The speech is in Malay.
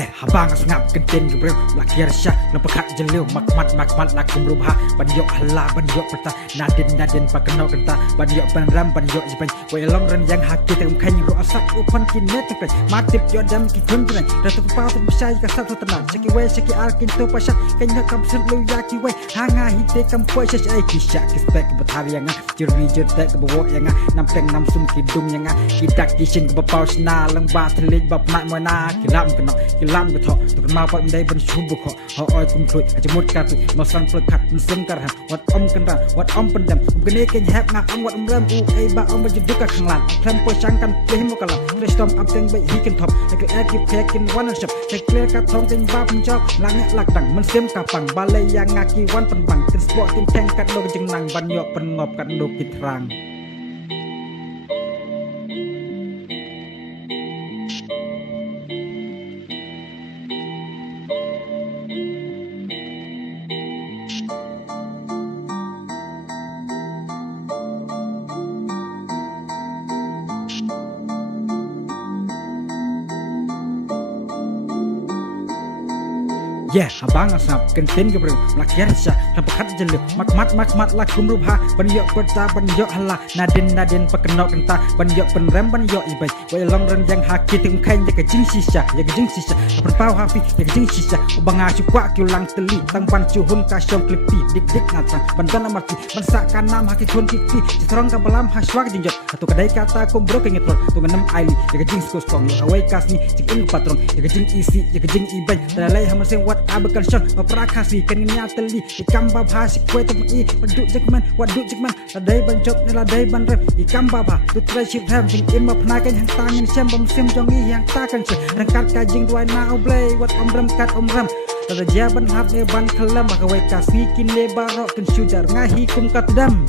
habang ngap kenten gebreu lakir syah lepekat jeleu makmat lakum rubha banyo hala banyo peta nadin pakeno kenta banyo penram banyo jipan we long ran yang hakki tem khany ro asak upon kinet tek matip yo dam ki kun tren ratu pa tu bisai ka satu tenan seki we seki arkin to pasat kenya kam sun lu ya ki we hanga hite kam poi sech ai ki syak ki spek betar yang juri jete ke bawo yang nam teng nam sum ki dung yang ki dak ki shin ke bapau sna lang ba thlik bap nai mo na ki lam keno ki lam ke tho tu ma pa dai ban shu bu kho ho oi kum thui a jmut ka tu ma sang plek khat mun sim kar ha wat om kan ra wat om pendam kene ke hap nga om wat ram u ai ba om ba jiduk ka khang lan klam po chang kan pe mo kala restom am teng bai hi kin thop ke a ki pe kin wan shop ke kle ka thong ken ba pun chok lang ne lak dang mun sim ka pang ba le yang nga ki wan pen bang kin sport kin teng kat do jeng nang ban yo pen ngop kat do ki trang abang asap kenten gebreu lakir syah lepekat jeleu makmat lakum rubha banyo peta banyo hala nadin pakeno kenta banyo penrem banyo ibai we long ran yang hakki tem khany ke jing sisa ya jing sisa perpau hapi ya jing sisa banga chukwa kyulang teli tang pan chuhun ka syong klipi dik ngata bantan amarti bansa kanam hakki kun kiki citrong ka balam haswak jinjot atau kedai kata kumbro kengetol tu nganam aili ya jing skos kong ya awai kasni cikin patron ya jing isi ya jing ibai dalai hamaseng wat abakan syong maprakasi kaninya teli ikam babha sikwe temi paduk jekman waduk jekman ladai banjop ni ladai banrep ikam babha tutrai chip tham jing im mapna kan hang tangin syam bam sim jongi yang takan se rangkat kajing duai na oblay wat omram kat omram tada jaban hab ne ban khalam bakawai kasi kin le barok kan syujar ngahi kum kat dam